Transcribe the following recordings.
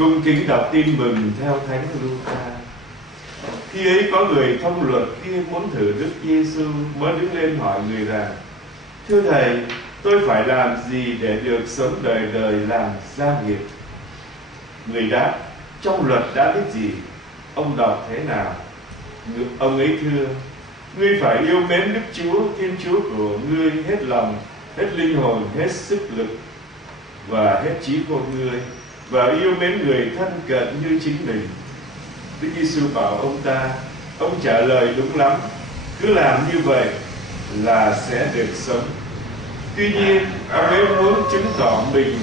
Cung kính đọc tin mừng theo Thánh Luca. Khi ấy có người thông luật kia muốn thử Đức Giêsu, mới đứng lên hỏi người rằng: Thưa Thầy, tôi phải làm gì để được sống đời đời làm gia nghiệp? Người đáp: Trong luật đã viết gì? Ông đọc thế nào? Ông ấy thưa: Ngươi phải yêu mến Đức Chúa Thiên Chúa của ngươi hết lòng, hết linh hồn, hết sức lực và hết trí của ngươi, và yêu mến người thân cận như chính mình. Đức Giêsu bảo ông ta: Ông trả lời đúng lắm, cứ làm như vậy là sẽ được sống. Tuy nhiên ông ấy muốn chứng tỏ mình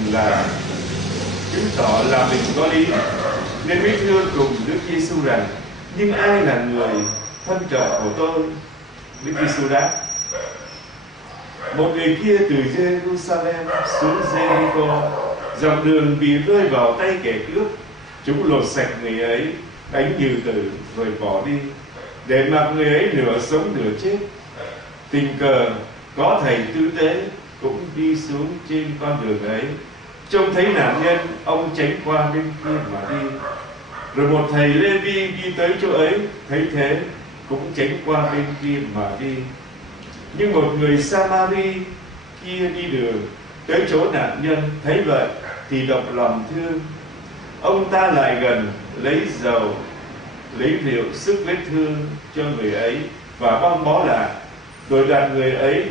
có lý, nên mới thưa cùng Đức Giêsu rằng: Nhưng ai là người thân cận của tôi? Đức Giêsu đáp: Một người kia từ Jerusalem xuống Jericho, dọc đường bị rơi vào tay kẻ cướp. Chúng lột sạch người ấy, đánh như tử, rồi bỏ đi, để mặc người ấy nửa sống nửa chết. Tình cờ có thầy tư tế cũng đi xuống trên con đường ấy, trông thấy nạn nhân, ông tránh qua bên kia mà đi. Rồi một thầy Lê-vi đi tới chỗ ấy, thấy thế cũng tránh qua bên kia mà đi. Nhưng một người Sa-ma-ri kia đi đường tới chỗ nạn nhân, thấy vậy thì động lòng thương. Ông ta lại gần, lấy dầu, lấy rượu sức vết thương cho người ấy và băng bó lại, rồi đặt người ấy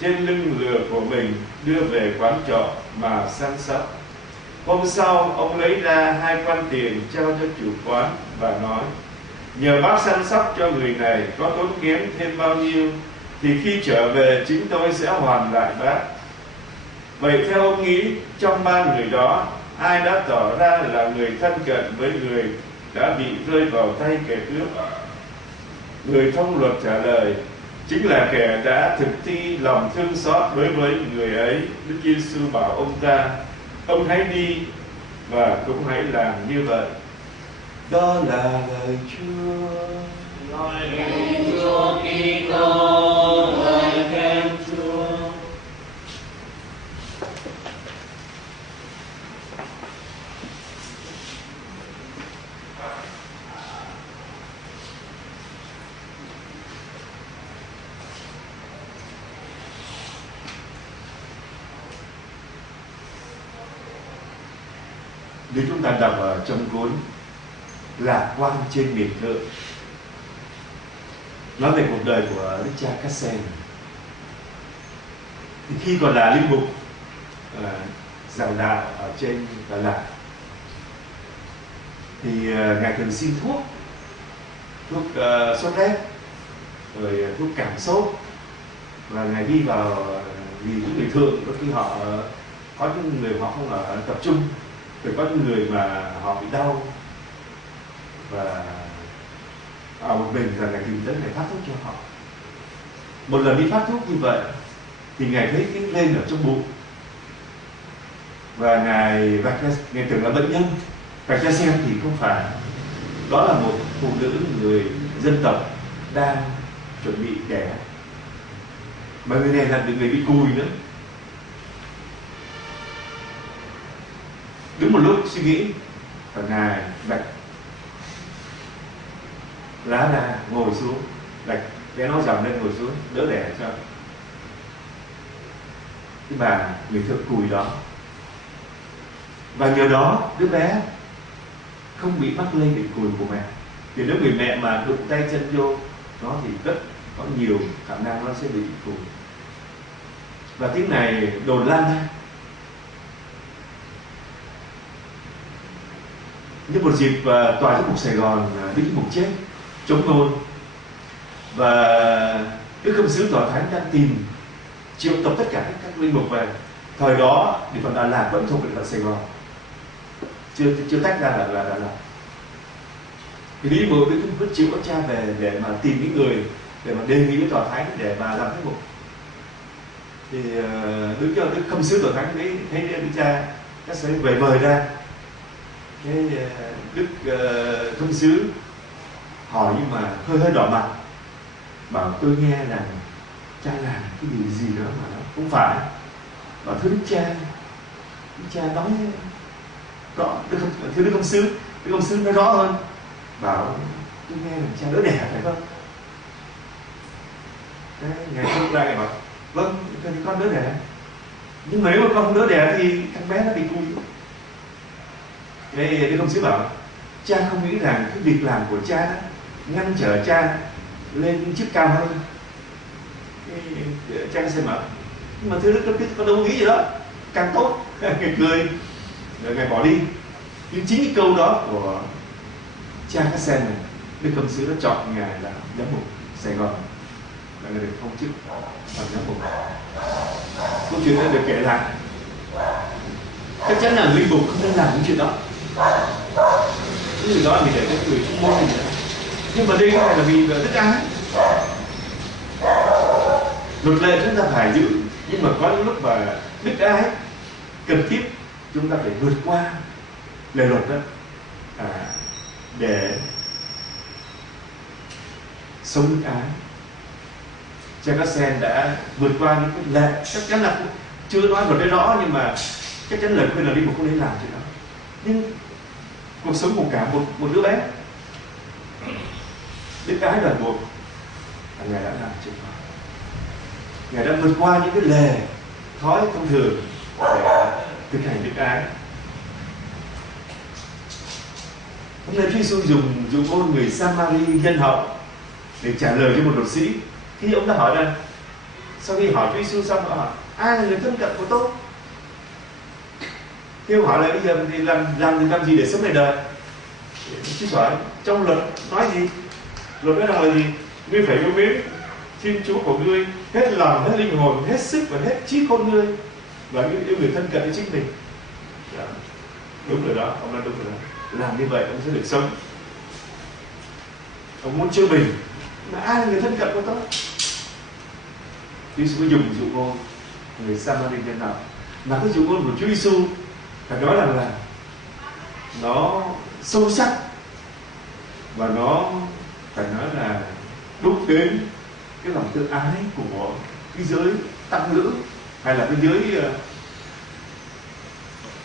trên lưng lừa của mình, đưa về quán trọ mà săn sóc. Hôm sau ông lấy ra 2 quan tiền trao cho chủ quán và nói: Nhờ bác săn sóc cho người này, có tốn kém thêm bao nhiêu thì khi trở về chúng tôi sẽ hoàn lại bác. Vậy theo ông nghĩ, trong 3 người đó, ai đã tỏ ra là người thân cận với người đã bị rơi vào tay kẻ cướp? Người thông luật trả lời: Chính là kẻ đã thực thi lòng thương xót đối với người ấy. Đức Giêsu bảo ông ta: Ông hãy đi và cũng hãy làm như vậy. Đó là lời Chúa. Lời Chúa Kitô, lời khen Chúa. Nếu chúng ta đọc ở trong cuốn Lạc Quan trên miền thượng, nói về cuộc đời của Đức cha Cassen, thì khi còn là linh mục giảng đạo ở trên Đà Lạt, thì ngài thường xin thuốc sốt rét, rồi thuốc cảm sốt, và ngài đi vào, vì những người thượng đôi khi họ có những người họ không ở tập trung, rồi có những người mà họ bị đau, và ở một mình là ngài tìm tới ngài phát thuốc cho họ. Một lần đi phát thuốc như vậy thì ngài thấy cái lên ở trong bụng, và ngài tưởng là bệnh nhân, vạch ra xem thì không phải. Đó là một phụ nữ người dân tộc đang chuẩn bị đẻ, mà người này là người bị cùi nữa. Đứng một lúc suy nghĩ, và ngài đặt lá ra ngồi xuống, đặt cái nó dòng lên ngồi xuống đỡ đẻ cho cái bà người thượng cùi đó. Và nhờ đó đứa bé không bị mắc lây bệnh cùi của mẹ. Thì nếu người mẹ mà đụng tay chân vô nó thì rất có nhiều khả năng nó sẽ bị cùi. Và tiếng này đồn lan ra. Như một dịp tòa giám mục Sài Gòn Đức Mục chết chống nôn, và Đức Khâm sứ Tòa Thánh đang tìm triệu tập tất cả các linh mục về. Thời đó địa phận Đà Lạt vẫn thuộc địa phận Sài Gòn, chưa tách ra là Đà Lạt. Thì lý mục Đức Khâm triệu các cha về để mà tìm những người để mà đề nghị với Tòa Thánh để mà làm thuyết mục. Thì Đức Khâm sứ Tòa Thánh thấy Đức cha các sẽ về mời ra. Cái Đức Khâm sứ hỏi nhưng mà hơi đỏ mặt, bảo tôi nghe là cha làm cái điều gì đó mà nó không phải. Bảo thưa Đức cha nói có thưa Đức Công Sứ nói rõ hơn, bảo tôi nghe là cha đỡ đẻ phải không? Đấy, ngài không lại bảo vâng thì con đỡ đẻ, nhưng mà nếu mà con không đỡ đẻ thì thằng bé nó bị cùi. Cái Đức Công Sứ bảo cha không nghĩ rằng cái việc làm của cha ngăn trở cha lên chức cao hơn. Cha xem bảo nhưng mà thưa Đức Công Sứ con đâu có nghĩ gì đó, càng tốt. Ngài cười rồi ngài bỏ đi. Nhưng chính cái câu đó của cha Cassen này, Đức Công Sứ đã chọn ngài là giám mục Sài Gòn và ngài được phong chức làm giám mục. Câu chuyện đã được kể lại. Chắc chắn là linh mục không nên làm những chuyện đó. Những người đó thì để cái người chuyên môn gì đó. Nhưng mà đây không phải là vì đức ái. Luật lệ chúng ta phải giữ, nhưng mà có những lúc mà đức ái cần thiết chúng ta phải vượt qua lề luật đó để sống đức ái. Cha Cassen đã vượt qua những cái lệ, chắc chắn là chưa nói luật đấy rõ, nhưng mà chắc chắn lời khuyên là đi một không nên làm chuyện đó. Nhưng cuộc sống của cả một đứa bé, đức ái đoàn buộc, ngài đã làm chuyện đó. Ngài đã vượt qua những cái lề thói thông thường để thực hành đức ái. Hôm nay Chúa Giêsu dùng dụ ngôn người Samari nhân hậu để trả lời cho một luật sĩ khi ông đã hỏi rằng, sau khi hỏi Chúa Giêsu xong, ông hỏi ai là người thân cận của tôi? Khi ông hỏi là bây giờ thì làm gì để sống đời đời? Chúa hỏi trong luật nói gì? Luật nói rằng là gì? Ngươi phải yêu mến Thiên Chúa của ngươi hết lòng, hết linh hồn, hết sức và hết trí khôn ngươi, và yêu người thân cận với chính mình. Đó. Đúng rồi đó, ông nói đúng rồi đó. Làm như vậy ông sẽ được sống. Ông muốn chữa mình, mà ai là người thân cận của tôi? Chúa Giêsu dùng dụ ngôn người Samari nhân hậu, mà cái dụ ngôn của Chúa Giêsu phải nói rằng là nó sâu sắc và nó phải nói là đúc đến cái lòng tự ái của cái giới tăng lữ hay là cái giới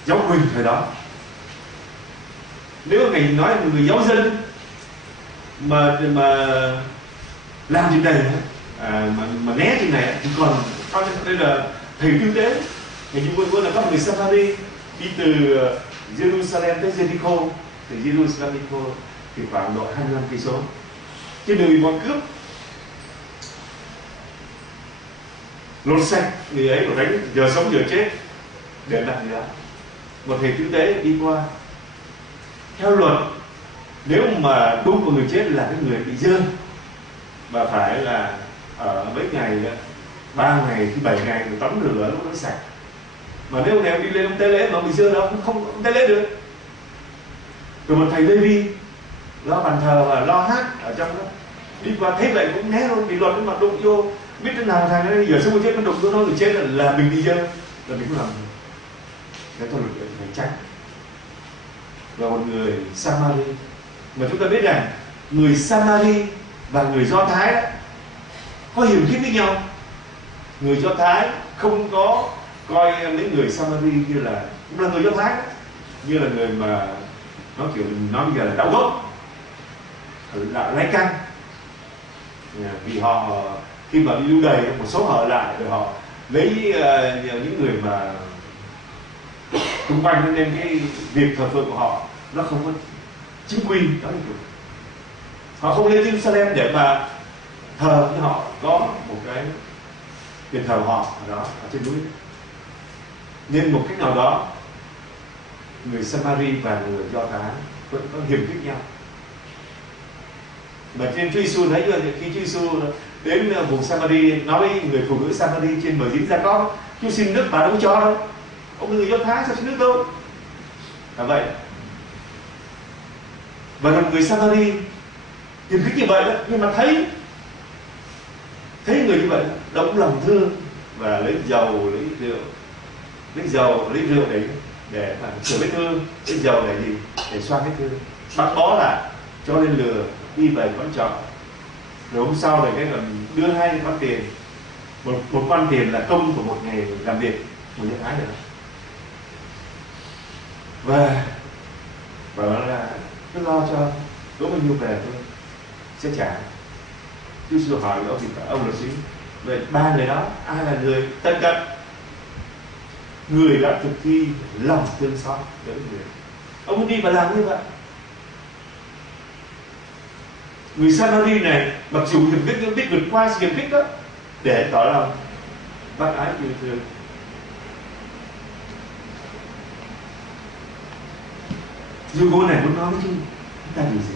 giáo huỳnh thời đó. Nếu ngày nói một người giáo dân mà làm chuyện này mà né chuyện này thì còn đây là thầy kinh tế. Ngày chúng tôi là có một người Samari đi từ Jerusalem tới Jericho, từ Jerusalem thì khoảng độ 25 cây số. Trên đường bị bọn cướp lột sạch người ấy, một đánh giờ sống giờ chết để làm gì đó. Một thầy kinh tế đi qua, theo luật nếu mà đúng của người chết là cái người bị dơ và phải là ở mấy ngày, 3 ngày thì 7 ngày rồi tắm rửa lúc mới sạch. Mà nếu ông đi lên ông tế lễ mà ông bị dơ đó không tế lễ được. Rồi một thầy Lê-vi lo bàn thờ và lo hát ở trong đó đi qua thấy vậy cũng né luôn, bị luật mà đụng vô, biết thế nào thằng ấy giờ sống chết nó đụng vô nó người chết là mình bị dơ, là mình cũng làm được. Cái thôi luật phải tránh. Và một người Samari, mà chúng ta biết rằng người Samari và người Do Thái đó, có hiềm khích với nhau. Người Do Thái không có coi mấy người Samari như là, cũng là người Do Thái đó, như là người mà nó kiểu nói bây giờ là đạo gốc, là lai căng. Vì họ khi mà đi lưu đày một số họ ở lại rồi họ lấy những người mà xung quanh, nên cái việc thờ phượng của họ nó không có chính quy. Đó là kiểu họ không lên Jerusalem để mà thờ, nhưng họ có một cái đền thờ họ ở đó ở trên núi. Nên một cách nào đó người Samari và người Do Thái vẫn có hiềm khích nhau. Mà trên Chúa Giêsu thấy chưa, khi Chúa Giêsu đến vùng Samari nói với người phụ nữ Samari trên bờ giếng Gia-cóp, Chúa xin nước bà đâu có cho đâu, ông là người Do Thái sao xin nước đâu. Là vậy. Và một người Samari hiềm khích như vậy đó, nhưng mà thấy người như vậy động lòng thương và lấy dầu lấy rượu để mà sửa vết thương, lấy dầu để gì, để xoa vết thương, bắt bó lại cho lên lừa đi về quán trọ. Rồi hôm sau này cái còn đưa 2 quan tiền, một quan tiền là công của một ngày làm việc, một nhân ái nữa. Và và nói là cứ lo cho có bao nhiêu về tôi sẽ trả. Chúa Giêsu hỏi ông thì ông là gì? Vậy ba người đó ai là người tân cận, người đã thực thi lòng thương xót với người? Ông đi và làm như vậy. Người Samari này mặc dù hiểm khích nhưng biết vượt qua sự hiểm khích đó để tỏ lòng bác ái yêu thương. Dụ ngôn này muốn nói với chúng ta điều gì?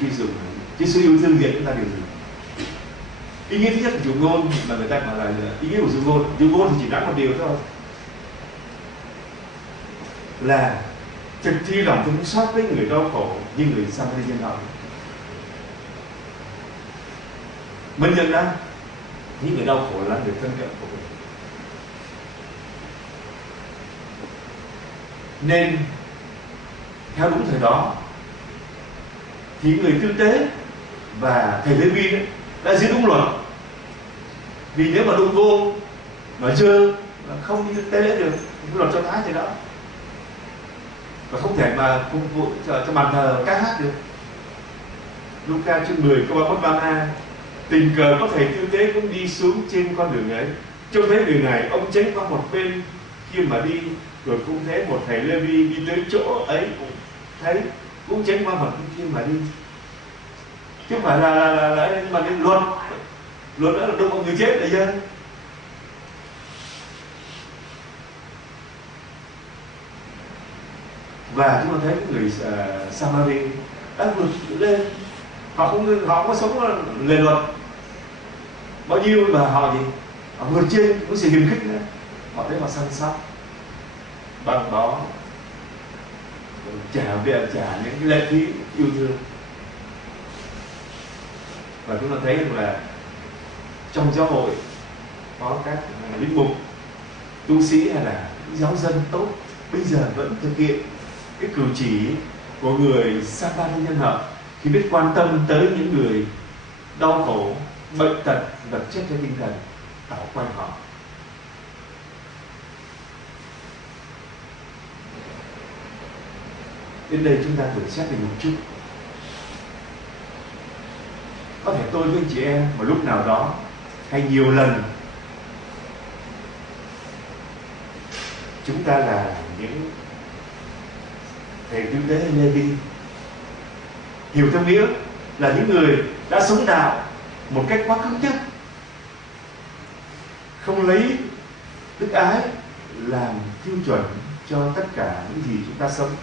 Khi dùng sự yêu thương dạy chúng ta điều gì? Ý nghĩa thứ nhất của dụ ngôn mà người ta bảo là ý nghĩa của dụ ngôn thì chỉ nói một điều thôi, là thực thi lòng thương xót với người đau khổ như người Samari nhân hậu. Mình nhận ra những người đau khổ là người thân cận của mình, nên theo đúng thời đó thì người tư tế và thầy Lê Vi đã giữ đúng luật. Vì nếu mà đụng vô mà dơ là không đi tế lễ được, luật cho thái thì đó, và không thể mà phục vụ cho bàn thờ ca hát được. Luca chương 10 câu 31-32: tình cờ có thầy tư tế cũng đi xuống trên con đường ấy, trông thấy người này, ông tránh qua một bên kia mà đi, rồi cũng thấy một thầy Lê Vi đi tới chỗ ấy cũng thấy, cũng tránh qua một bên kia mà đi. Chứ không phải là mà cái luật đó là đụng vào người chết là dân. Và chúng ta thấy người Samari đã vượt lên, họ không có sống lề luật bao nhiêu, mà họ gì, họ vượt trên những sự hiềm khích nữa. Họ thấy họ săn sóc, băng bó, trả những cái lệ phí yêu thương. Và chúng ta thấy rằng là trong giáo hội có các linh mục, tu sĩ hay là giáo dân tốt bây giờ vẫn thực hiện cái cử chỉ của người Samari nhân hậu khi biết quan tâm tới những người đau khổ, bệnh tật, vật chất hay tinh thần ở quanh họ. Đến đây chúng ta thử xét về một chút. Có thể tôi với anh chị em một lúc nào đó hay nhiều lần chúng ta là những thầy tư tế hay Lê Vi, hiểu theo nghĩa là những người đã sống đạo một cách quá cứng nhắc, không lấy đức ái làm tiêu chuẩn cho tất cả những gì chúng ta sống.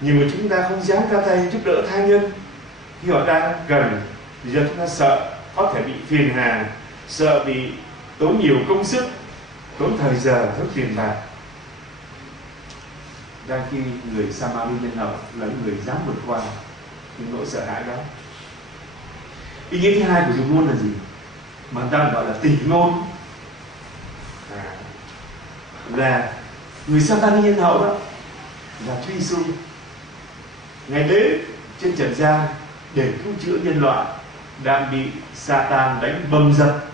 Nhưng mà chúng ta không dám ra tay giúp đỡ tha nhân khi họ đang cần, vì giờ chúng ta sợ có thể bị phiền hà, sợ bị tốn nhiều công sức, tốn thời giờ, tốn tiền bạc. Đang khi người Samari nhân hậu là người dám vượt qua những nỗi sợ hãi đó. Ý nghĩa thứ hai của dụ ngôn là gì? Mà ta gọi là tỷ ngôn, là người Samari nhân hậu đó là Chúa Giêsu. Ngài đến trên trần gian để cứu chữa nhân loại đang bị Satan đánh bầm dập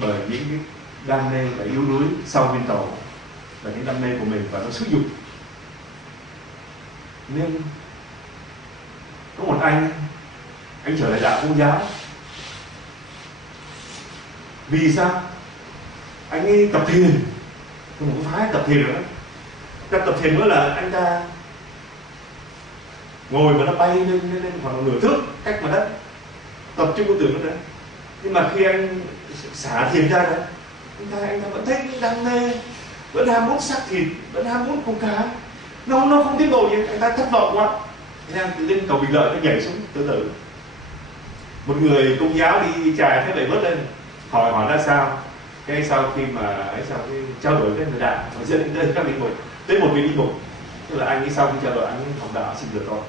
bởi những cái đam mê và yếu đuối sau viên tàu và những đam mê của mình và nó xúi dục. Nên có một anh trở lại đạo Công giáo. Vì sao? Anh ấy tập thiền, không có phái tập thiền nữa. Tập thiền nữa là anh ta ngồi mà nó bay lên khoảng nửa thước cách mặt đất, tập trung tư tưởng nữa. Nhưng mà khi anh xả thiền ra đó, anh ta vẫn thấy đam mê, vẫn ham muốn xác thịt, vẫn ham muốn con cá, nó không tiến bộ gì. Anh ta thất vọng quá, anh tự lên cầu Bình Lợi nó nhảy xuống tự tử. Một người Công giáo đi trà thế vậy vớt lên, hỏi ra sao. Cái sau khi mà cái trao đổi với người đạo, họ dẫn đến các linh mục, tới một vị linh mục, tức là anh ấy sau khi trao đổi anh ấy học đạo xin rửa tội.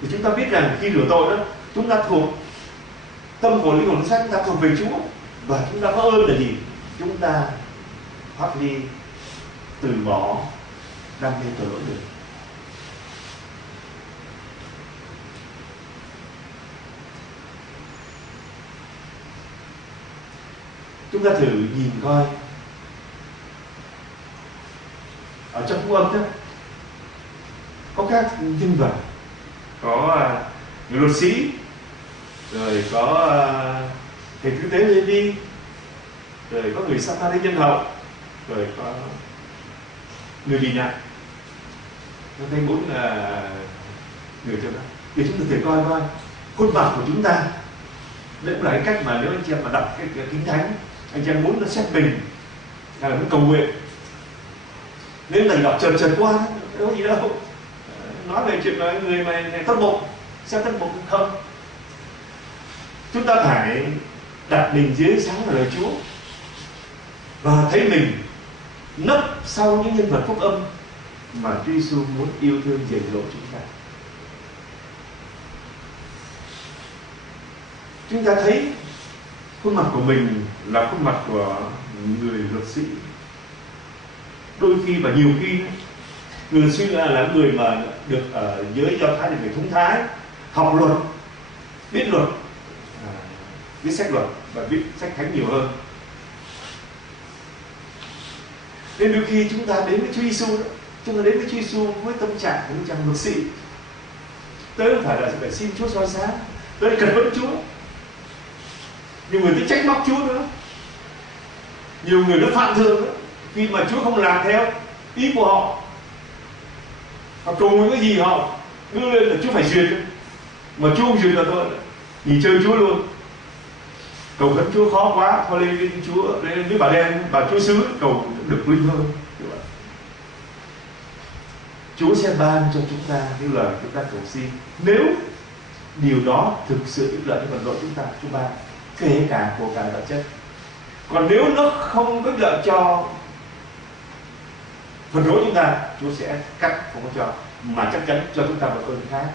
Thì chúng ta biết rằng khi rửa tội đó, chúng ta thuộc tâm hồn, linh hồn, xác chúng ta thuộc về Chúa, và chúng ta có ơn là gì? Chúng ta thoát ly, từ bỏ đam mê tội lỗi được. Chúng ta thử nhìn coi ở trong Phúc Âm đó có các nhân vật, có người luật sĩ, rồi có thầy cứu tế Lê-vi, rồi có người Sa-ma-ri nhân hậu, rồi có người bị nạn. Nó thấy 4 người cho đó. Để chúng ta thể coi coi khuôn mặt của chúng ta. Đấy cũng là cái cách mà nếu anh chị em mà đọc cái Kinh Thánh, anh chị em muốn nó xét mình hay là muốn cầu nguyện, nếu là đọc trần qua đâu có gì đâu, nói về chuyện là người mà tốt bụng sẽ tốt bụng không. Chúng ta phải đặt mình dưới sáng của lời Chúa và thấy mình nấp sau những nhân vật Phúc Âm mà Chúa Giêsu muốn yêu thương dạy dỗ chúng ta. Chúng ta thấy khuôn mặt của mình là khuôn mặt của người luật sĩ. Đôi khi và nhiều khi người luật sĩ là người mà được ở dưới Do Thái, được người thông thái, học luật, biết luật, biết sách luật và biết sách thánh nhiều hơn. Nên đôi khi chúng ta đến với Chúa Giêsu đó, chúng ta đến với Chúa Giêsu với tâm trạng của một chàng luật sĩ. Tới không phải là phải xin Chúa soi sáng, tới cần vấn Chúa. Nhiều người tới trách móc Chúa nữa, nhiều người nó phạm thượng nữa, khi mà Chúa không làm theo ý của họ, họ cầu nguyện cái gì họ đưa lên là Chúa phải duyệt, mà Chúa không duyệt là thôi, nghỉ chơi Chúa luôn. Cầu khấn Chúa khó quá, thôi lên Chúa, lên với bà đen, bà Chúa xứ cầu được linh hơn. Chúa sẽ ban cho chúng ta cái lời chúng ta cầu xin, nếu điều đó thực sự ích lợi cho vận đội chúng ta, Chúa ban, kể cả của cải vật chất. Còn nếu nó không ích lợi cho phần rối chúng ta, Chúa sẽ cắt, không có cho, mà chắc chắn cho chúng ta một ơn khác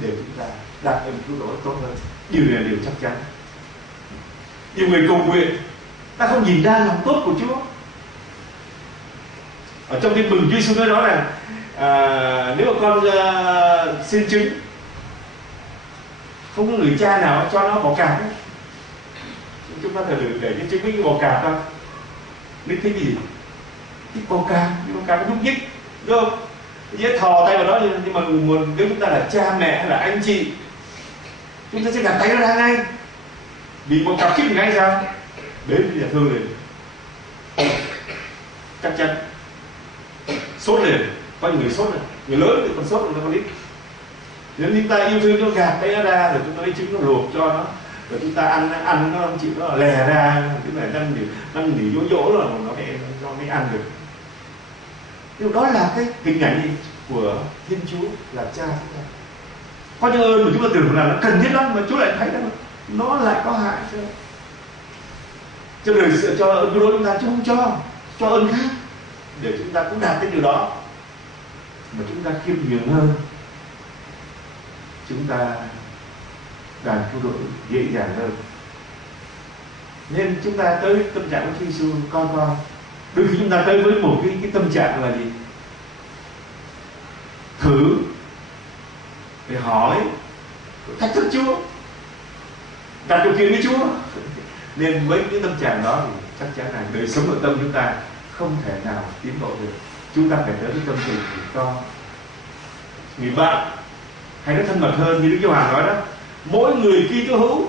để chúng ta đạt ơn cứu rỗi tốt hơn. Điều này là điều chắc chắn. Nhiều người cầu nguyện ta không nhìn ra lòng tốt của Chúa. Ở trong Tin Mừng Chúa Giêsu nói đó là nếu mà con xin trứng, không có người cha nào cho nó bò cạp ấy. Chúng ta phải để cái trứng với cái bò cạp không? Biết thích gì? Thích bò cạp, nhưng bò cạp nó nhúc nhích, đúng không? Dễ thò tay vào đó, nhưng mà nếu chúng ta là cha mẹ hay là anh chị, chúng ta sẽ gạt tay nó ra ngay. Vì bò cạp chích ngay sao? Đến bây giờ thương liền, chắc chắn sốt liền. Có những người sốt này, người lớn thì còn sốt, người ta còn ít. Nếu chúng ta yêu thương nó gạt tay nó ra, rồi chúng ta lấy trứng nó luộc cho nó, rồi chúng ta ăn nó không chịu, nó lè ra, cái này năn nỉ dỗ là nó mới ăn được. Nhưng đó là cái hình ảnh của Thiên Chúa là cha chúng ta. Có những ơn mà chúng ta tưởng là nó cần thiết lắm, mà Chúa lại thấy rằng nó lại có hại cho đời sự, cho ơn cứu rỗi chúng ta, chứ không cho ơn khác để chúng ta cũng đạt cái điều đó, mà chúng ta khiêm nhường hơn, chúng ta đạt cứu rỗi dễ dàng hơn. Nên chúng ta tới tâm trạng của Chúa Giêsu con. Đôi khi chúng ta tới với một cái tâm trạng là gì? Thử để hỏi, thách thức Chúa, đặt điều kiện với Chúa. Nên với cái tâm trạng đó thì chắc chắn là đời sống nội tâm chúng ta không thể nào tiến bộ được. Chúng ta phải tới với tâm tình cho người bạn, hay nó thân mật hơn như Đức Giô-hàn nói đó, mỗi người Kitô hữu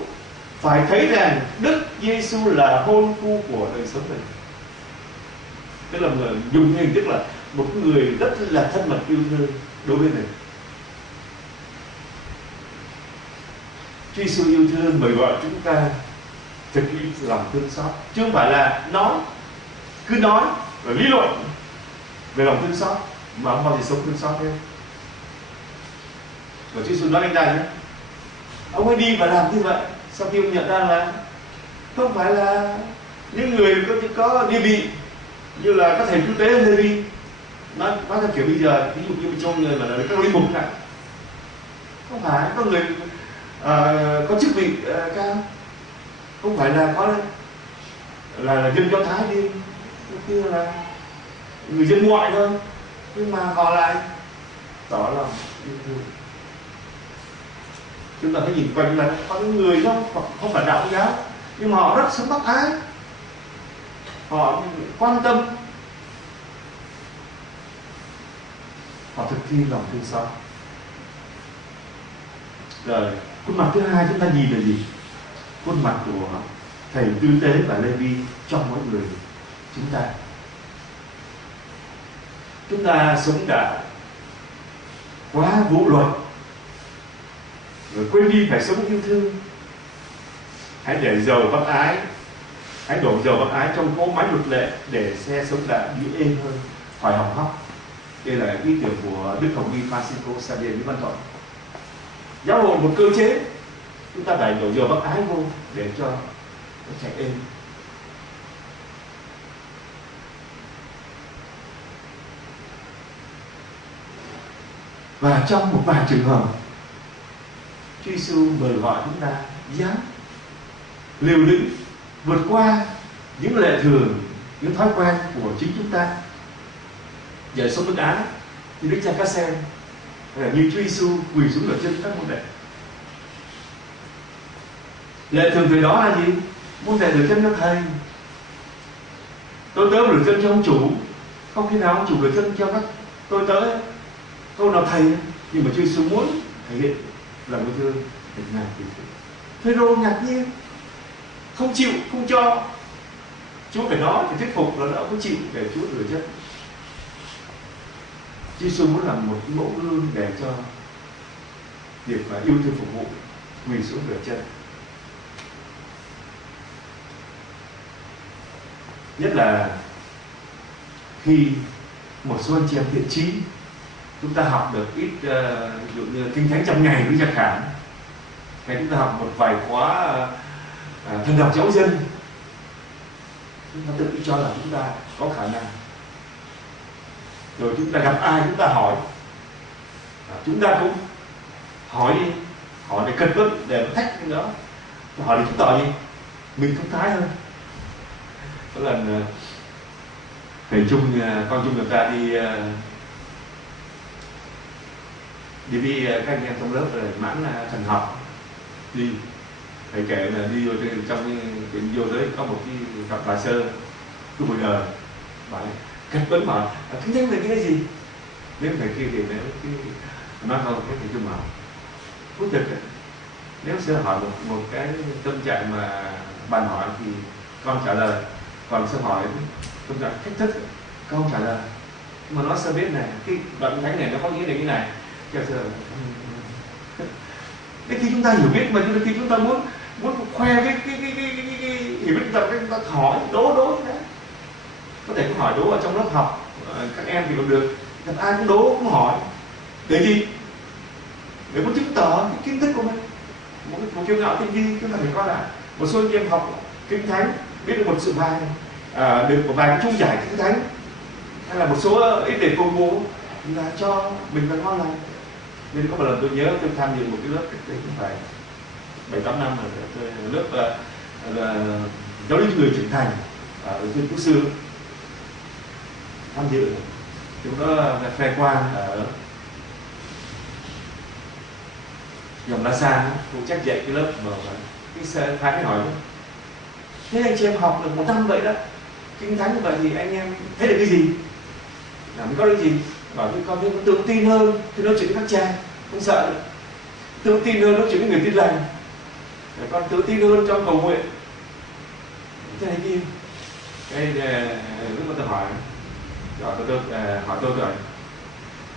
phải thấy rằng Đức Giêsu là hôn phu của đời sống mình. Tức là dùng hình tức là một người rất là thân mật yêu thương đối với mình. Chúa Giêsu yêu thương mời gọi chúng ta thực hiện lòng thương xót, chứ không phải là cứ nói và lý luận về lòng thương xót mà không bao giờ sống thương xót thêm. Và Chúa Giêsu nói anh ta nhé, ông ấy đi và làm như vậy, sau khi ông nhận ra là không phải là những người có địa vị như là các thầy cứu tế Lê-vi, nó theo kiểu bây giờ, ví dụ như trong người mà là các linh mục này, không phải có người có chức vị cao, không phải là có là dân Do Thái đi, kia là người dân ngoại thôi, nhưng mà họ lại tỏ lòng yêu thương. Chúng ta thấy nhìn quanh là có những người không phải đạo giáo, nhưng mà họ rất sống bác ái, họ quan tâm, họ thực thi lòng thương xót. Rồi khuôn mặt thứ hai chúng ta nhìn là gì? Khuôn mặt của thầy tư tế và Lê-vi trong mỗi người chúng ta. Chúng ta sống đã quá vũ luật, rồi quên đi phải sống yêu thương. Hãy để dầu bác ái, hãy đổ dầu bác ái trong cỗ máy luật lệ để xe sống đã đi êm hơn, khỏi hỏng hóc. Đây là ý tưởng của Đức Hồng Y Francisco Xavier Lý Văn Thuận. Giáo hội một cơ chế, chúng ta phải đổ dầu bác ái vô để cho nó chạy êm. Và trong một vài trường hợp, Chúa Giêsu mời gọi chúng ta dám liều lĩnh vượt qua những lệ thường, những thói quen của chính chúng ta để sống đức ái. Thì Đức Cha Cá Sen như Chúa Giêsu quỳ xuống ở chân các môn đệ. Lệ thường thời đó là gì? Môn đệ rửa chân cho thầy, tôi tớ rửa chân cho ông chủ. Không khi nào ông chủ rửa chân cho các tôi tớ, câu nào thầy. Nhưng mà Chúa Giêsu muốn thể hiện lòng yêu thương để ngài thì Phêrô ngạc nhiên, không chịu, không cho. Chúa phải nói, phải thuyết phục, rồi nó không chịu để Chúa rửa chân. Chúa Giêsu muốn làm một mẫu gương để cho việc mà yêu thương phục vụ, quỳ xuống rửa chân. Nhất là khi một số anh chị em thiện chí, chúng ta học được ít, ví dụ như Kinh Thánh trong ngày với Gia Khảm, hay chúng ta học một vài khóa thần học giáo dân, chúng ta tự cho là chúng ta có khả năng. Rồi chúng ta gặp ai chúng ta hỏi, chúng ta cũng hỏi đi, hỏi để cân vấn, để thách cái đó, hỏi để chứng tỏ gì mình thông thái hơn. Có lần thầy Trung, con Trung người ta đi với các anh em trong lớp rồi mãn thần học, đi thầy kể là đi vô trong cái vô tới có một cái cặp bà sơ cái buổi đời, bạn cách vấn hỏi Kinh Thánh về cái gì, nếu thầy kia thì nếu cái nói không cái thầy Trung bảo phút thực ấy, nếu sẽ hỏi một cái tâm trạng mà bạn hỏi thì con trả lời, còn sẽ hỏi tâm trạng cách thức con trả lời. Nhưng mà nó sẽ biết này, cái đoạn thánh này nó có nghĩa là cái này. Đến khi chúng ta hiểu biết, mà khi chúng ta muốn khoe cái hiểu biết chúng ta hỏi đố thế. Có thể cũng hỏi đố ở trong lớp học, các em thì cũng được, gặp ai cũng đố cũng hỏi để gì? Để muốn chứng tỏ cái kiến thức của mình. Một kiêu ngạo tinh vi, chúng ta phải coi lại. Một số anh em học Kinh Thánh biết được một sự bài, được một vài cái chung giải Kinh Thánh, hay là một số ít để công bố là cho mình là ngon lành. Nên có một lần tôi nhớ tôi tham dự một cái lớp cách đây cũng phải 7-8 năm rồi, lớp giáo lý người trưởng thành ở trên Phú Xương, tham dự chúng đó khoe quan ở dòng La San, phụ trách dạy cái lớp mà cái Thái mới hỏi thế anh chị em học được 1 năm vậy đó, Kinh Thánh như vậy thì anh em thấy được cái gì, làm có cái gì? Bảo với con thêm tự tin hơn thì nói chuyện với các cha, không sợ nữa. Tự tin hơn nói chuyện với người tin lành, để con tự tin hơn trong cầu nguyện thế này kia. Cái lúc mà tôi hỏi rồi hỏi tôi rồi,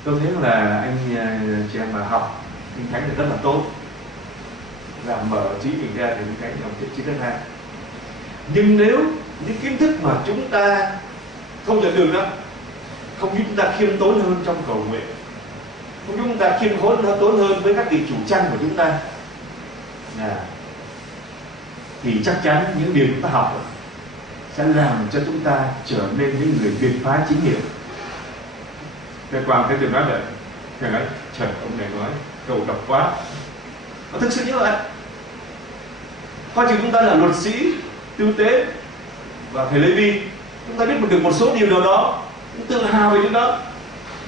tôi thấy là anh chị em mà học Kinh Thánh thì rất là tốt, và mở trí mình ra thì Kinh Thánh là một chuyện chi rất hay. Nhưng nếu những kiến thức mà chúng ta không nhận được đó, không giúp chúng ta khiêm tốn hơn trong cầu nguyện, không giúp chúng ta khiêm tốn hơn với các vị chủ trăng của chúng ta, thì chắc chắn những điều chúng ta học sẽ làm cho chúng ta trở nên những người biệt phá chính hiệu. Thầy Quang thấy tôi nói vậy, thầy nói trời, ông này nói cầu độc quá. Nó thực sự như vậy. Coi chừng chúng ta là luật sĩ, tư tế và thầy Lê-vi, chúng ta biết được một số điều nào đó, cũng tự hào về những đó.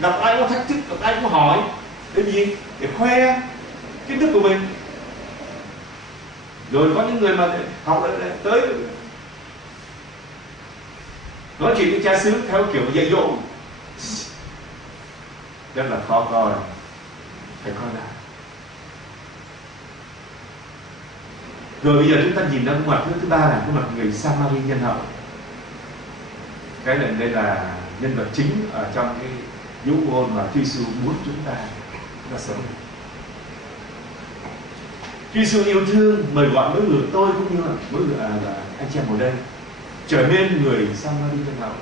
Gặp ai cũng thách thức, gặp ai cũng hỏi để gì? Để khoe kiến thức của mình. Rồi có những người mà học tới Nói chuyện với cha xứ theo kiểu dạy dỗ rất là khó coi, phải coi lại. Rồi bây giờ chúng ta nhìn ra cái mặt thứ ba là cái mặt người Samari nhân hậu. Cái này đây là nhân vật chính ở trong cái dấu ngôn mà Chúa Giêsu muốn chúng ta sống. Chúa Giêsu yêu thương mời gọi mỗi người, tôi cũng như là mỗi người là anh chị em ở đây trở nên người Samari nhân hậu,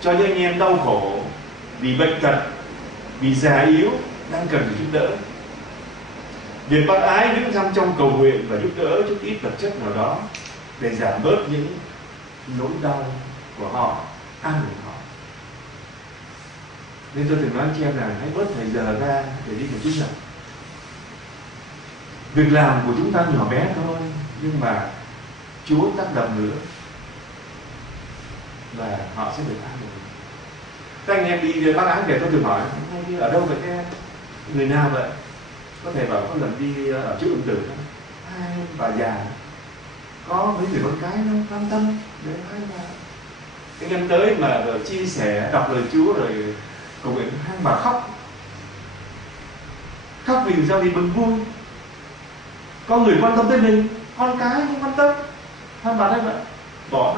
cho những anh em đau khổ vì bệnh tật, vì già yếu đang cần được giúp đỡ. Việc bác ái đứng thăm trong cầu nguyện và giúp đỡ chút ít vật chất nào đó để giảm bớt những nỗi đau của họ, an ủi họ. Nên tôi thường nói anh chị em là hãy bớt thời giờ ra để đi một chút nào. Việc làm của chúng ta nhỏ bé thôi, nhưng mà Chúa tác động nữa và họ sẽ được an ủi. Các anh em đi bác ái về, tôi thường hỏi đi ở đâu vậy các em? Người nào vậy? Có thể bảo có lần đi ở trước Ưng Tử, hai bà già có mấy người con cái nó quan tâm để hai bà anh em tới mà rồi chia sẻ đọc lời Chúa rồi cầu nguyện, hai bà khóc vì sao, vì mừng vui có người quan tâm tới mình, con cái không quan tâm. Hai bà đây vậy bỏ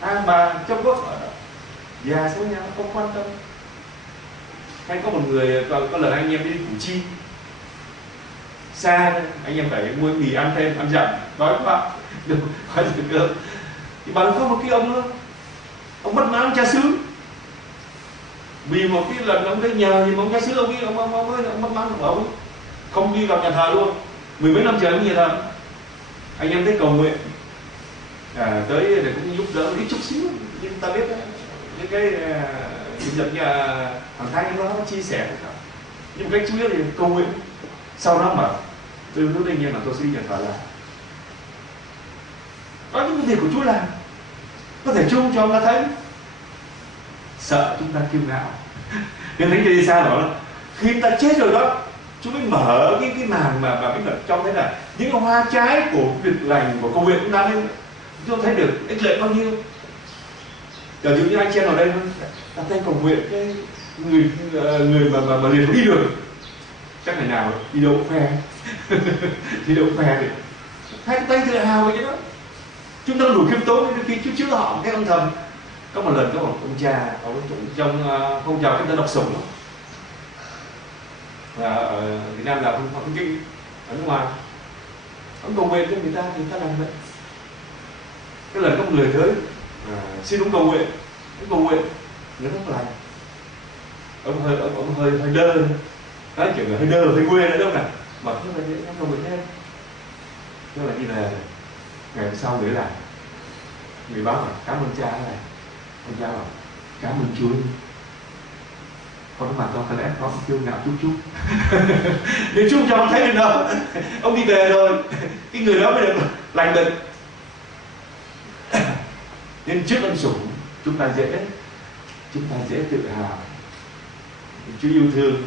hai bà trong quốc ở già số nhà không quan tâm. Hay có một người có lần anh em đi Củ Chi xa, anh em phải mua mì ăn thêm, ăn dặm, đói quá đừng phải được cơm. Thì bà có một cái ông mất mát ông cha xứ, vì một cái lần ông tới nhờ thì ông cha xứ ông mất mát ông không đi vào nhà thờ luôn, mười mấy năm trời ông nhà thờ. Anh em thấy cầu nguyện tới để cũng giúp đỡ ít chút xíu, nhưng ta biết những cái chủ nhật nhà hàng tháng nó chia sẻ tất cả, nhưng cái chủ yếu thì cầu nguyện. Sau đó mà từ lúc đây nhiên là tôi sẽ đi nhà thờ làm, có những việc của Chúa làm có thể chung cho ông ta thấy, sợ chúng ta kiêu ngạo. Nên Thánh Tê Sa bảo là khi ta chết rồi đó, Chúa mới mở cái màn mà cái vật trong thế là những hoa trái của việc lành của công việc chúng ta lên, chúng ta thấy được ích lợi bao nhiêu. Giả dụ như anh chị em ở đây ta tay cầu nguyện cái người mà liền đi được, chắc ngày nào đi đâu cũng phe đi đâu cũng phe được, hai tay tự hào vậy đó. Chúng ta đủ khiêm tốn đến khi Chúa chứa họ một cái âm thầm. Có một lần có một ông cha ở trong phong trào cái dân đọc sủng đó, và ở Việt Nam là không kinh, ở nước ngoài ông cầu nguyện cho người ta thì người ta làm vậy. Cái lần có một người tới xin ông cầu nguyện người ta không làm, ông hơi đơ, cái kiểu là hơi đơ hơi quê nữa đâu nè, mà không phải ông cầu nguyện thêm. Thế là đi về ngày hôm sau nữa là người báo là cảm ơn cha này, ông cha bảo cảm ơn Chúa, con nói mà có lẽ có kiêu ngạo chút nhưng chung cho ông thấy được đâu. Ông đi về rồi cái người đó mới được lành bệnh. Nên trước ân sủng chúng ta dễ tự hào. Chúa yêu thương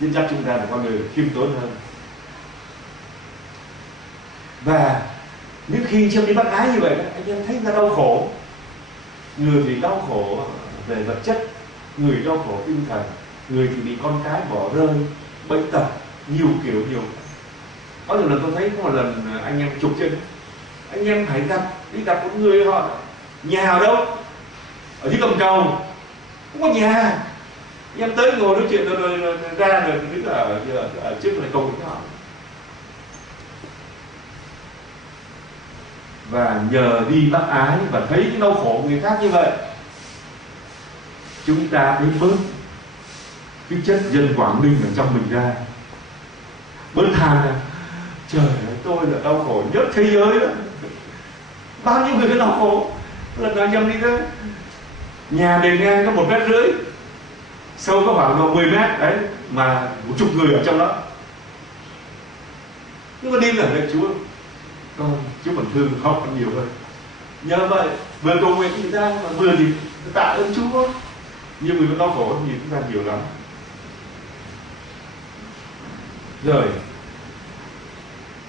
dẫn dắt chúng ta là con người khiêm tốn hơn. Và những khi trong đi bác ái như vậy, anh em thấy người ta đau khổ, người thì đau khổ về vật chất, người đau khổ tinh thần, người thì bị con cái bỏ rơi, bệnh tật, nhiều kiểu nhiều. Có một lần tôi thấy có một lần anh em chụp chân, anh em phải đi gặp một người, họ nhà ở đâu ở dưới gầm cầu không có nhà, anh em tới ngồi nói chuyện rồi ra rồi đứng ở trước này cầu với họ. Và nhờ đi bác ái và thấy cái đau khổ của người khác như vậy, chúng ta mới bớt cái chất dân Quảng Ninh ở trong mình ra, bớt than ra trời ơi tôi là đau khổ nhất thế giới đó, bao nhiêu người cái đau khổ. Lần nào nhầm đi ra nhà bề ngang có 1,5 mét, sâu có khoảng 10 mét đấy, mà 10 người ở trong đó. Nhưng mà đi là với Chúa, con Chúa còn thương khóc còn nhiều hơn. Nhờ vậy vừa cầu nguyện người ta mà vừa thì tạ ơn Chúa. Nhiều người có đau khổ thì chúng ta nhiều lắm. Rồi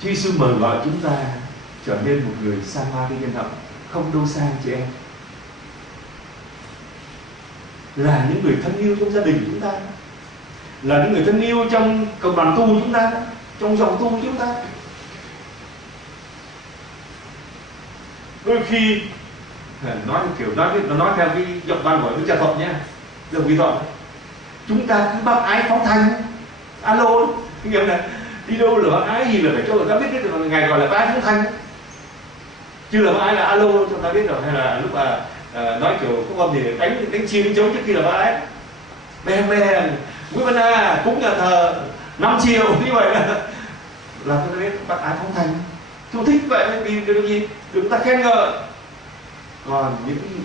Chúa Giêsu mời gọi chúng ta trở nên một người Sa-ma-ri nhân hậu. không đâu xa chị em, là những người thân yêu trong gia đình chúng ta, là những người thân yêu trong cộng đoàn tu chúng ta, trong dòng tu chúng ta. Đôi khi nói theo cái giọng văn của Đức Cha Thuận nhé, Đức Quý Thuận, chúng ta cứ bác ái phóng thanh, alo, cái nghĩa là đi đâu là bác ái gì là phải cho người ta biết được, ngày gọi là bác ái phóng thanh, chứ là bác ái là alo cho người ta biết rồi, hay là lúc mà nói kiểu không âm thì đánh chim đánh trống trước khi là bác ái bè Nguyễn Văn A cúng nhà thờ 5 triệu như vậy là tôi biết bác ái phóng thanh. Tôi thích vậy vì được gì? Được chúng ta khen ngợi. Còn những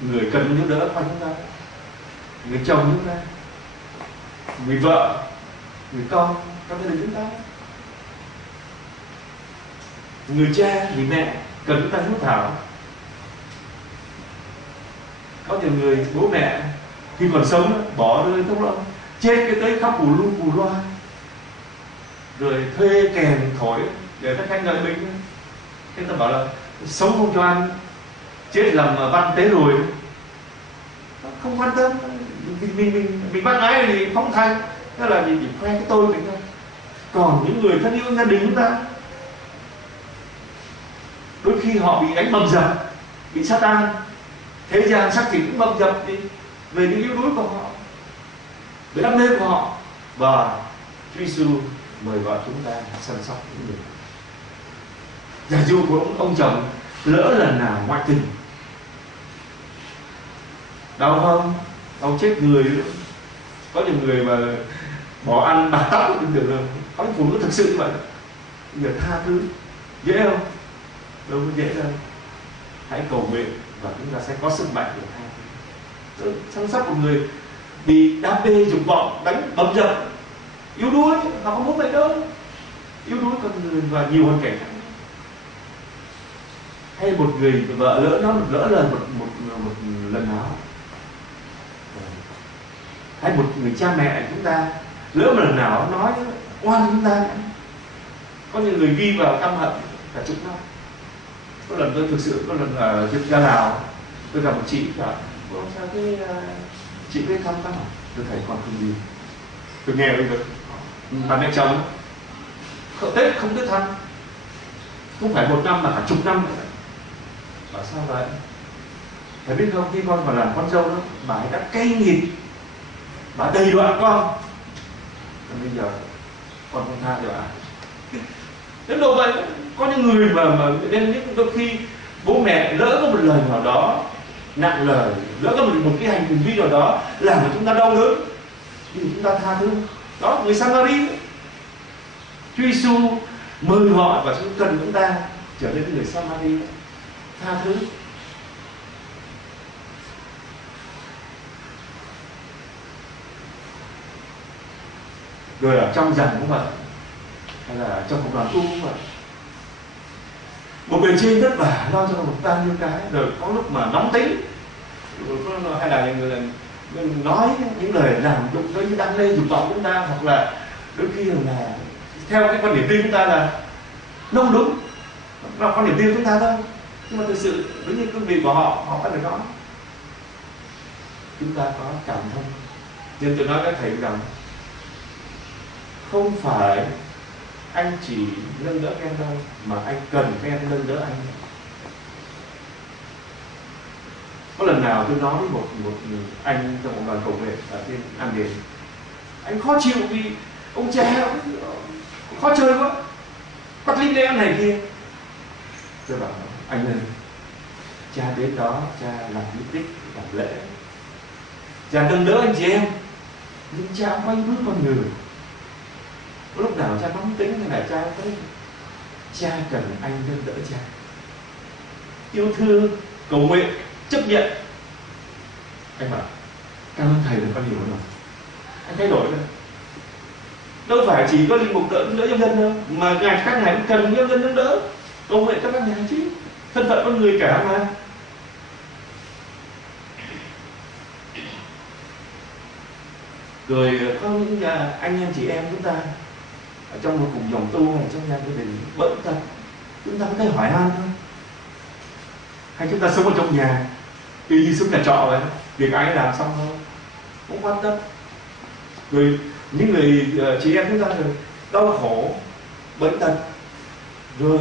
người cần giúp đỡ quanh chúng ta, người chồng chúng ta, người vợ, người con trong gia đình chúng ta, người cha, người mẹ cần chúng ta hiếu thảo. Có nhiều người bố mẹ khi còn sống bỏ rơi tốc độ, chết cái tới khóc cù lu cù loa, rồi thuê kèn thổi để ta khen ngợi mình. Thế ta bảo là sống không cho ăn, chết làm văn tế rồi, không quan tâm. Mình bác ái thì phóng thanh, đó là chỉ khoe cái tôi mình thôi. Còn những người thân yêu gia đình chúng ta, đôi khi họ bị đánh bầm dập, bị sát an, thế gian sắc thịt cũng bầm dập đi về những yếu đuối của họ, về đam mê của họ, và Chúa Giêsu mời gọi chúng ta săn sóc những người. Giả dụ của ông chồng lỡ lần nào ngoại tình, đau không? Đau chết người. Có nhiều người mà bỏ ăn bạc tóc cũng được rồi. Có những phụ nữ thực sự như vậy. Bây giờ tha thứ dễ không? Đâu có dễ đâu. Hãy cầu nguyện và chúng ta sẽ có sức mạnh để tha thứ. Chăm sóc một người bị đam mê dục vọng, đánh bầm dập, yếu đuối, họ không muốn vậy đâu. Yếu đuối con người và nhiều hoàn cảnh khác. Hay một người vợ lỡ lần một lần nào, hay một người cha mẹ chúng ta lỡ một lần nào nói oan chúng ta. Có những người ghi vào căm hận cả chục năm. Có lần tôi thực sự có lần ở ra Lào, tôi gặp một chị bảo sao cái chị biết thăm các tôi thấy con không gì, tôi nghe bây giờ bà mẹ chồng Tết không biết thăm, không phải 1 năm mà cả chục năm nữa. Bảo sao vậy? Thầy biết không, khi con vào làm con dâu đó, bà ấy đã cay nghiệt, bà đầy đọa con. Còn bây giờ con không tha được à? Đến đâu vậy? Có những người mà nên những đôi khi bố mẹ lỡ có một lời nào đó nặng lời, lỡ có một cái hành vi nào đó làm cho chúng ta đau đớn, nhưng chúng ta tha thứ. Đó, người Samari, Chúa Giêsu mời họ và cần chúng ta trở nên người Samari, tha thứ. Rồi ở trong rằng cũng vậy, hay là trong cộng đoàn tu cũng vậy. Một người trên vất vả lo cho một bao nhiêu cái, rồi có lúc mà nóng tính, hay là những người nói những lời làm đụng tới những đam mê dục vọng của chúng ta, hoặc là đôi khi là theo cái quan điểm riêng chúng ta là không đúng, là quan điểm riêng chúng ta thôi, nhưng mà thực sự đúng như cương vị của họ phải nói. Chúng ta có cảm thông. Nhưng tôi nói các thầy rằng không phải anh chỉ nâng đỡ em đâu, mà anh cần em nâng đỡ anh. Có lần nào tôi nói với một anh trong một đoàn cầu nguyện ở trên An Điền, anh khó chịu vì ông cha khó chơi quá, bắt linh lẽ này kia. Tôi bảo anh ơi, cha đến đó cha làm di tích, làm lễ, cha nâng đỡ anh chị em, nhưng cha không quanh bước con người. Có lúc nào cha nóng tính hay là cha thấy cha cần anh nâng đỡ cha, yêu thương, cầu nguyện, chấp nhận. Anh bảo cảm ơn thầy đã con hiểu rồi, anh thay đổi rồi. Đâu phải chỉ có linh mục đỡ nhân dân đâu, mà ngài các ngài cũng cần nhân dân nâng đỡ, cầu nguyện cho các ngài chứ, thân phận con người cả mà. Rồi có những anh em chị em chúng ta ở trong một cùng dòng tu hay trong gia đình bận thật, chúng ta có thể hỏi han thôi. hay chúng ta sống ở trong nhà, y như sống nhà trọ vậy, việc ai làm xong thôi, không quan tâm. Rồi những người chị em chúng ta rồi đau khổ, bệnh tật, rồi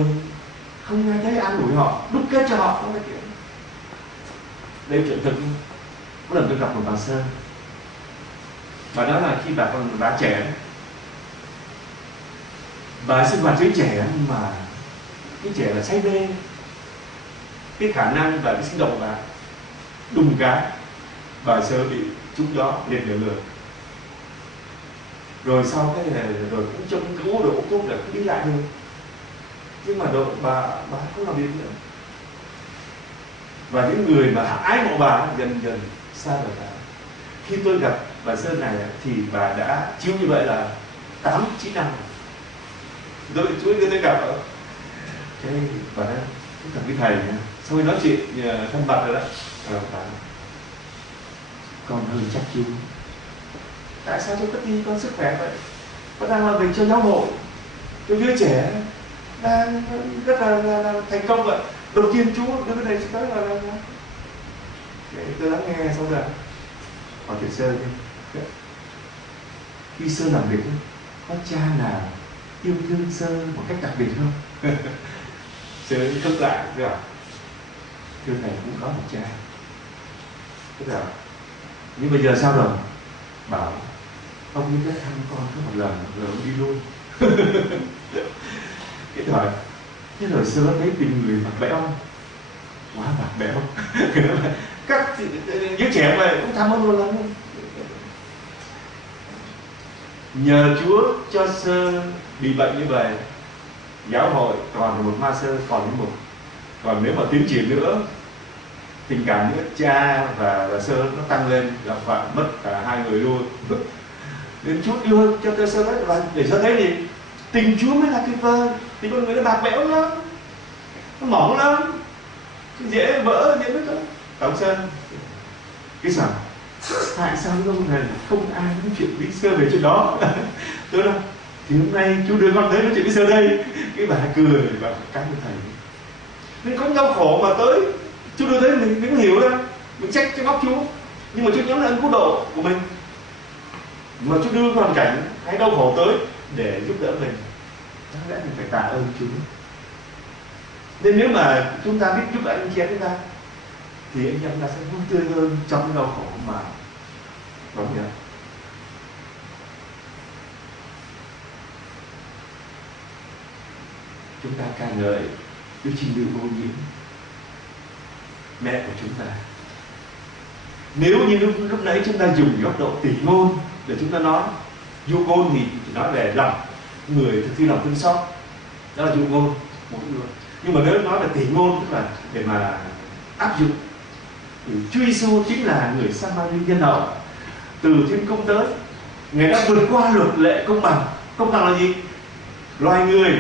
không ai thấy an ủi họ, đúc kết cho họ, không phải chuyện. Đây chuyện thực. Một lần tôi gặp một bà Sơn, bà nói là khi bà còn bà trẻ, bà sinh hoạt với trẻ mà cái trẻ là say mê cái khả năng và cái sinh động của bà, đùng cái bà Sơn bị trúng gió liệt nửa người. Rồi sau cái này rồi cũng trông cứu được thuốc là cũng đi lại thôi, nhưng mà rồi bà không làm việc nữa. Và những người mà ái mộ bà dần dần xa rời bà. Khi tôi gặp bà Sơn này thì bà đã chiếu như vậy là 8-9 năm rồi. Tôi gặp ở cái bà nói cũng thật với thầy nha. Sau khi nói chuyện thân mật rồi đó, bà con hơi chắc chú, tại sao cho cất đi con sức khỏe vậy? Con đang làm việc cho giáo hội, cho đứa trẻ đang rất là thành công vậy. Đầu tiên chú đưa cái này tới là tôi lắng nghe xong rồi hỏi chuyện Sơn đi. Khi Sơn làm việc có cha nào yêu thương Sơn một cách đặc biệt không? Sơn khóc lại rồi, thưa thầy cũng có một cha. Thế là nhưng bây giờ sao rồi? Bảo ông đi tới thăm con có một lần rồi ông đi luôn. Cái thời thế rồi Sơn thấy tìm người mặt béo, quá mặt béo. Các đứa trẻ này cũng tham ơn luôn lắm. Nhờ Chúa cho Sơn bị bệnh như vậy, giáo hội còn một ma sơ còn những một. Còn nếu mà tiến triển nữa, tình cảm giữa cha và Sơn nó tăng lên, gặp phải mất cả hai người luôn. Đến Chúa đưa cho tôi Sơn đấy, và để Sơn thấy gì? Tình Chúa mới là tuyệt vời. Thì con người nó bạc bẽo lắm, nó mỏng lắm, dễ vỡ dễ nứt lắm. Ông Sơn cái sao? Tại sao lâu này không ai nói chuyện với Sơn về chuyện đó? Tôi nói thì hôm nay chú đưa con tới nói chuyện với Sơn đây. Cái bà cười và cảm ơn thầy. Mình có đau khổ mà tới chú đưa tới mình cũng hiểu đó, mình trách cho góc chú, nhưng mà chú nhớ là ơn cứu độ của mình, mà chú đưa hoàn cảnh hay đau khổ tới để giúp đỡ mình, đáng lẽ mình phải tạ ơn chú. Nên nếu mà chúng ta biết giúp đỡ anh chị em chúng ta thì anh em ta sẽ vui tươi hơn trong cái đau khổ mà đón nhận. Chúng ta ca ngợi Đức Trinh Nữ Vô Nhiễm, mẹ của chúng ta. Nếu như lúc nãy chúng ta dùng góc độ tỷ ngôn để chúng ta nói, dụ ngôn thì chỉ nói về lòng người thực thi lòng thương xót, đó là dụ ngôn một người. Nhưng mà nếu nói về tỷ ngôn tức là để mà áp dụng thì Chúa Giêsu chính là người Sa-ma-ri nhân hậu từ thiên cung tới, Ngài đã vượt qua luật lệ công bằng. Công bằng là gì? Loài người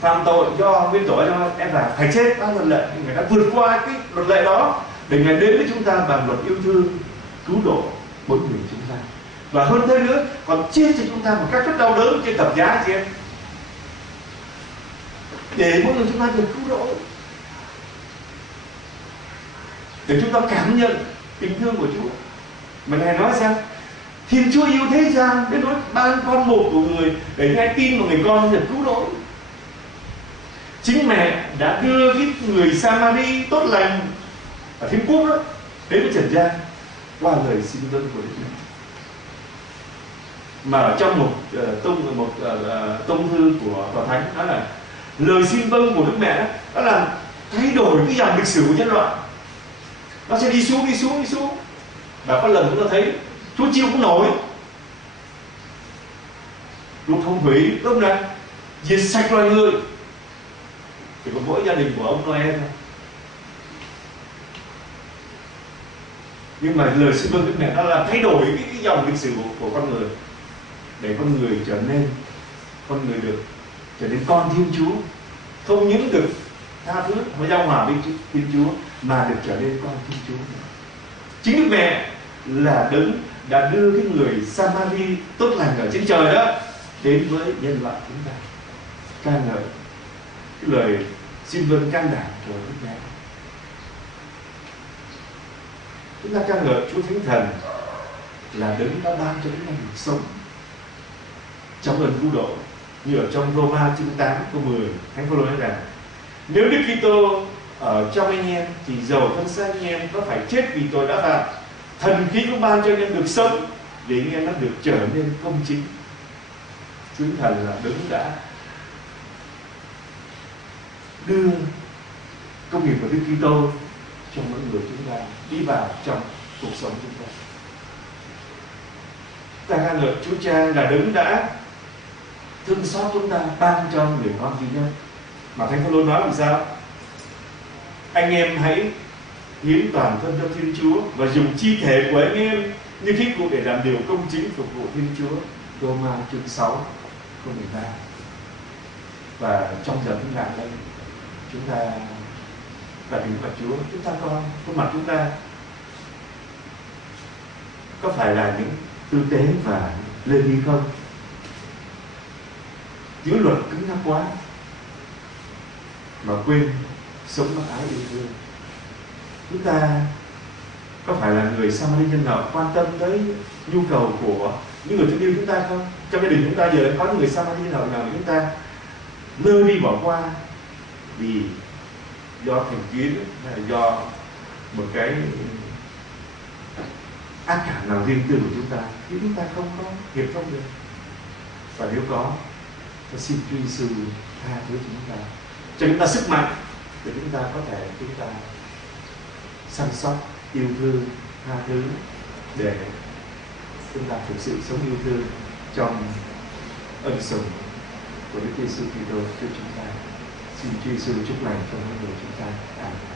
phạm tội do nguyên tội cho em là phải chết các luật lệ, Ngài đã vượt qua cái luật lệ đó để Ngài đến với chúng ta bằng luật yêu thương cứu độ mỗi người chúng ta. Và hơn thế nữa còn chết cho chúng ta một cách rất đau đớn trên thập giá chị em, để mỗi người chúng ta được cứu độ, để chúng ta cảm nhận tình thương của Chúa. Mà Ngài nói rằng Thiên Chúa yêu thế gian đến nỗi ban con một của người để những ai tin vào người con được cứu độ. Chính mẹ đã đưa cái người Sa-ma-ri tốt lành ở Thiên Quốc đó đến với trần gian qua lời xin vâng của Đức Mẹ. Mà ở trong một tông thư của Tòa Thánh đó là lời xin vâng của Đức Mẹ đó là thay đổi cái dòng lịch sử của nhân loại. Nó sẽ đi xuống. Và có lần chúng ta thấy Chúa chịu cũng nổi, lục phong thủy lúc này diệt sạch loài người, chỉ có mỗi gia đình của ông Noel thôi. Nhưng mà lời xin vâng Đức Mẹ đó là thay đổi cái dòng lịch sử của con người, để con người trở nên con người được trở nên con Thiên Chúa, không những được tha thứ và giao hòa với Thiên Chúa mà được trở nên con Thiên Chúa. Chính Đức Mẹ là đấng đã đưa cái người Sa-ma-ri tốt lành ở trên trời đó đến với nhân loại chúng ta. Ca ngợi cái lời xin vâng can đảm của Đức Mẹ. Chúng ta ca ngợi Chúa Thánh Thần là đấng đã ban cho chúng ta được sống trong ơn cứu độ, như ở trong Roma chương 8 câu 10, Thánh Phaolô nói rằng nếu Đức Kitô ở trong anh em thì dầu thân xác anh em có phải chết vì tội đã phạm, thần khí cũng ban cho anh em được sống để anh em nó được trở nên công chính. Chúa Thánh Thần là đấng đã đưa công nghiệp của Đức Kitô cho mỗi người chúng ta đi vào trong cuộc sống chúng ta. Ta ca ngợi Chúa Cha là đấng đã thương xót chúng ta, ban cho người con duy nhất. Mà Thánh Phaolô nói làm sao? Anh em hãy hiến toàn thân cho Thiên Chúa và dùng chi thể của anh em như khí cụ để làm điều công chính phục vụ Thiên Chúa. Roma chương 6 câu 13. Và trong giờ thinh lặng đây, chúng ta và kính bạch Chúa, chúng ta coi khuôn mặt chúng ta có phải là những tư tế và lê vi không? Những luật cứng nhắc quá mà quên sống bằng ái yêu thương. Chúng ta có phải là người Samari nhân hậu quan tâm tới nhu cầu của những người thân yêu chúng ta không? Trong gia đình chúng ta giờ có những người Samari nhân hậu nào mà chúng ta lơ đi bỏ qua vì do thành kiến hay là do một cái ác cảm nào riêng tư của chúng ta, thì chúng ta không có hiệp thông được. Và nếu có, tôi xin Chúa Giêsu tha thứ chúng ta, cho chúng ta sức mạnh để chúng ta có thể săn sóc, yêu thương, tha thứ, để chúng ta thực sự sống yêu thương trong ân sủng của Đức Giêsu Kitô cho chúng ta. Xin Chúa Giêsu chúc lành cho mỗi người chúng ta. Amen.